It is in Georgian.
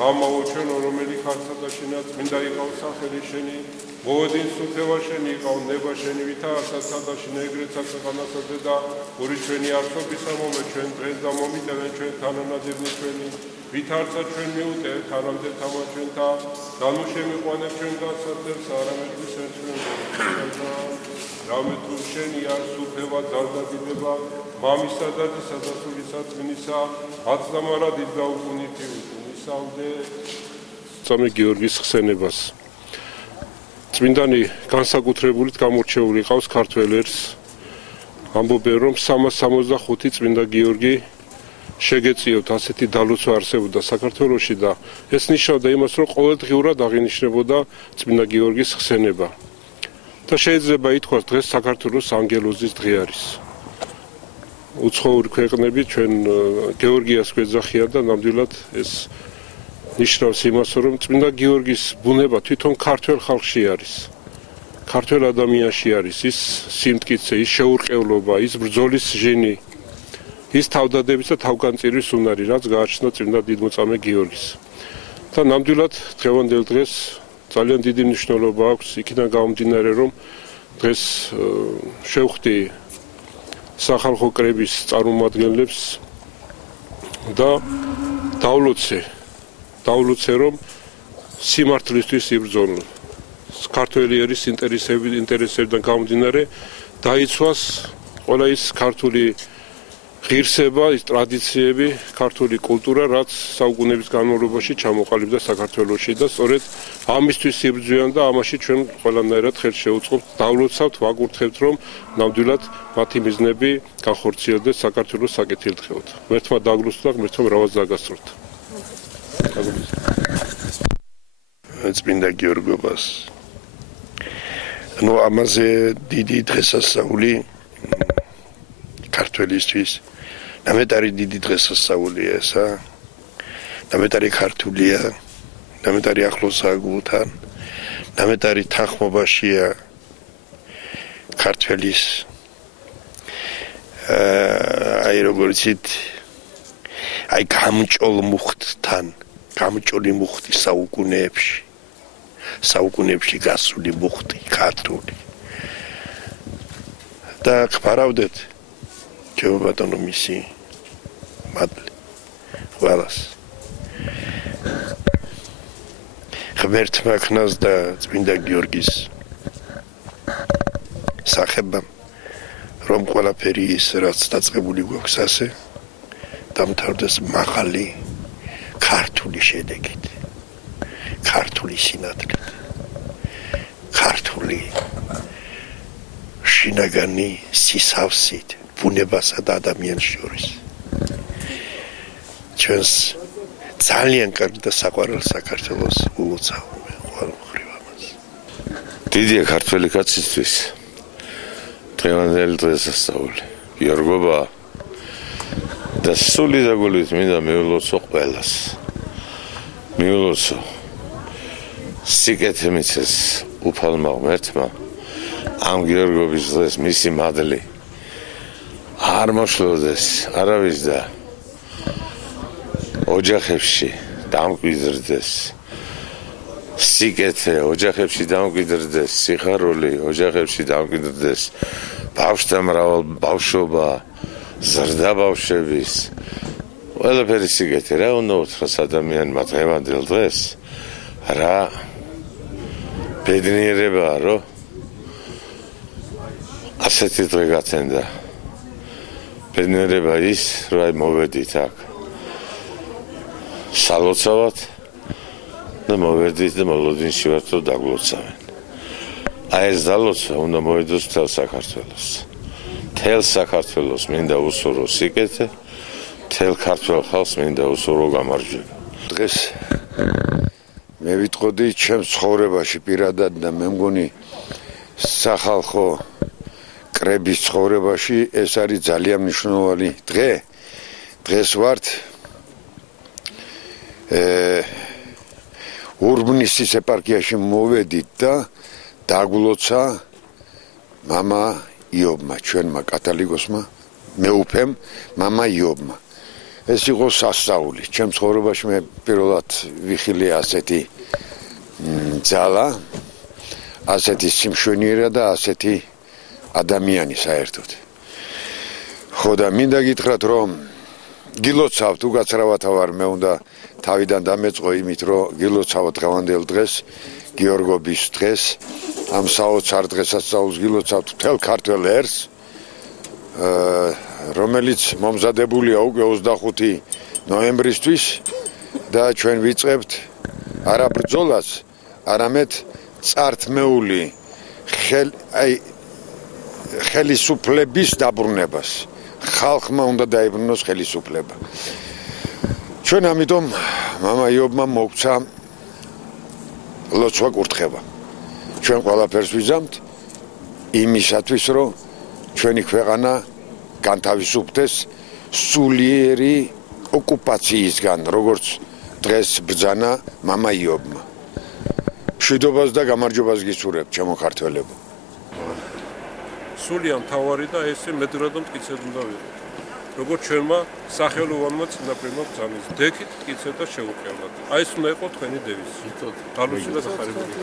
მამაო ჩვენო, რომელი ხარსა და შენაც მინდა იყავს სახელი შენი, მოვედინ სუფევა შენი იყავ ნება შენი, ვითა ასაცა და შენ ეგრეთ საწყანასაძე და ორი ჩვენი არსობისა მომე ჩვენ დღეს და მომიტევენ ჩვენ თანანადებნი ჩვენი, ვითა არცა ჩვენ მიუტე თანამდე თამა ჩვენთა და ნუ შემიყვანებ ჩვენ გასართებს არამედ ისეთ ჩვენ რამე თუ შენი არ სუფევა ძალდადება მამისა და დისა და სულისა წმინისა აცდამარადით და უკუნითი უკუნისავდე წამე გიორგის ხსენებას წმინდანი განსაკუთრებულით გამორჩეული ყავს ქართველ ერს ამბობენ რომ 365 წმინდა გიორგი შეგეწიოთ ასეთი დალოცვა არსებობდა საქართველოში და ეს ნიშნავდა იმას რომ ყოველდღიურად აღინიშნებოდა წმინდა გიორგის ხსენება და შეიძლება ითქვას დღეს საქართველოს ანგელოზის დღე არის უცხოური ქვეყნები ჩვენ გეორგიას გვეძახიან და ნამდვილად ეს ნიშნავს იმას რომ წმინდა გიორგის ბუნება თვითონ ქართველ ხალხში არის ქართველ ადამიანში არის ის სიმტკიცე ის შეურყევლობა ის ბრძოლის ჟენი ის თავდადების და თავგანწირვის უნარი რაც გააჩნდა წმინდა დიდმოწამე გიორგის და ნამდვილად დღევანდელ დღეს ძალიან დიდი მნიშვნელობა აქვს იქიდან გამომდინარე რომ დღეს შევხვდი სახალხო კრების წარმომადგენლებს და დავლოცე რომ სიმართლისთვის იბრძოლουν ქართველი ერის ინტერესებიდან გამომდინარე დაიცვას ყველა ის ქართული ღირსება, ის ტრადიციები, ქართული კულტურა, რაც საუკუნეების განმავლობაში ჩამოყალიბდა საქართველოში და სწორედ ამისთვის იბრძვიან და ამაში ჩვენ ყველანაირად ხელს შევუწყობთ, დავლოცავთ, ვაკურთხებთ, რომ ნამდვილად მათი მიზნები განხორციელდეს საქართველოს საკეთილდღეოდ. ღმერთმა დაგლოცოთ და ღმერთმა მრავალს დაგასწროთ. წმინდა გიორგობას. ნუ ამაზე დიდი დღესასწაული ქართველისთვის ნამეტარი დიდი დღესასწაულია ესა ნამეტარი ქართულია ნამეტარი ახლოსაა გულთან ნამეტარი თანხმობაშია ქართველის აი როგორც აი გამჭოლ მუხტთან გამჭოლი მუხტი საუკუნეებში გასული მუხტი ქართული და ხარავდეთ ჩემო ბატონო მისი მადლი ყველას ღმერთმა ქნას და წმინდა გიორგის სახებამ რომ ყველაფერი ის რაც დაწყებული გვაქვს ასე დამთავრდეს მაღალი ქართული შედეგით ქართული სინათლით ქართული შინაგანი სისავსით ბუნებასა და ადამიანს შორის ჩვენს ძალიან კარგ და საყვარელ საქართველოს ულოცავენ ყოველ მხრივ ამას დიდია ქართველი კაცისთვის დღევანდელი დღესასწაული გიორგობა და სული და გულით მინდა მიულოცო ყველას მიულოცო სიკეთე მიცეს უფალმა ღმერთმა ამ გიორგობის დღეს მისი მადლი არ მოშლოდეს არავის და ოჯახებში დამკვიდრდეს სიკეთე ოჯახებში დამკვიდრდეს სიხარული ოჯახებში დამკვიდრდეს ბავშვთა მრავალ ბავშვობა ზრდა ბავშვების ყველაფერი სიკეთე რა უნდა უთხრას ადამიანმა დღევანდელ დღეს რა ბედნიერებაა რომ ასეთი დღე გაცენდა ბედნიერება ის რომ აი მოვედით აქ სალოცავად და მოვედით და მოლოდინში ვართ რომ დაგლოცავენ აი ეს დალოცვა უნდა მოედოს მთელ საქართველოს მინდა უსურო სიკეთე მთელ ქართველ ხალხს მინდა უსურო გამარჯვება დღეს მე ვიტყოდი ჩემს ცხოვრებაში პირადად და მე მგონი სახალხო კრების ცხოვრებაში ეს არის ძალიან მნიშვნელოვანი დღე დღეს ვართ ურბნისის ეპარქიაში მოვედით და დაგლოცა მამა იობმა ჩვენმა კათოლიკოსმა მეუფემ მამა იობმა ეს იყო სასწაული. ჩემ ცხოვრებაში მე პირველად ვიხილე ასეთი ძალა, ასეთი სიმშვენიერა და ასეთი ადამიანი საერთოდ. ხო და მინდა გითხრათ, რომ გილოცავთ, უგაცრავათა ვარ, მე უნდა თავიდან დამეწყო იმით, რომ გილოცავთ დღევანდელ დღეს, გიორგობის დღეს, ამ საოცარ დღესასწაულს გილოცავთ მთელ ქართველ ერს, რომელიც მომზადებულია უკვე 25 ნოემბრისთვის და ჩვენ ვიწყებთ არა ბრძოლას, არამედ წართმეული ხელისუფლების დაბრუნებას. ხალხმა უნდა დაიბრუნოს ხელისუფლება. ჩვენ ამიტომ მამა იობმა მოგცა ლოცვა კურთხება. ჩვენ ყველაფერს ვიზამთ იმისათვის, რომ ჩვენი ქვეყანა განთავისუფლდეს სულიერი ოკუპაციისგან, როგორც დღეს ბრძანა მამა იობმა. მშვიდობას და გამარჯვებას გისურვებთ, ჩემო ქართველებო. სულია მთავარი და ესე მედრად მტკიცედ უნდა ვიყოთ. როგორც ჩვენმა სახელოვანმა წინაპრებმა ბრძანეს, დექით, მტკიცეთ და შევუყევლოთ. აი ეს უნდა იყოს თქვენი დევიზი. დალოცვა და ხარიბული.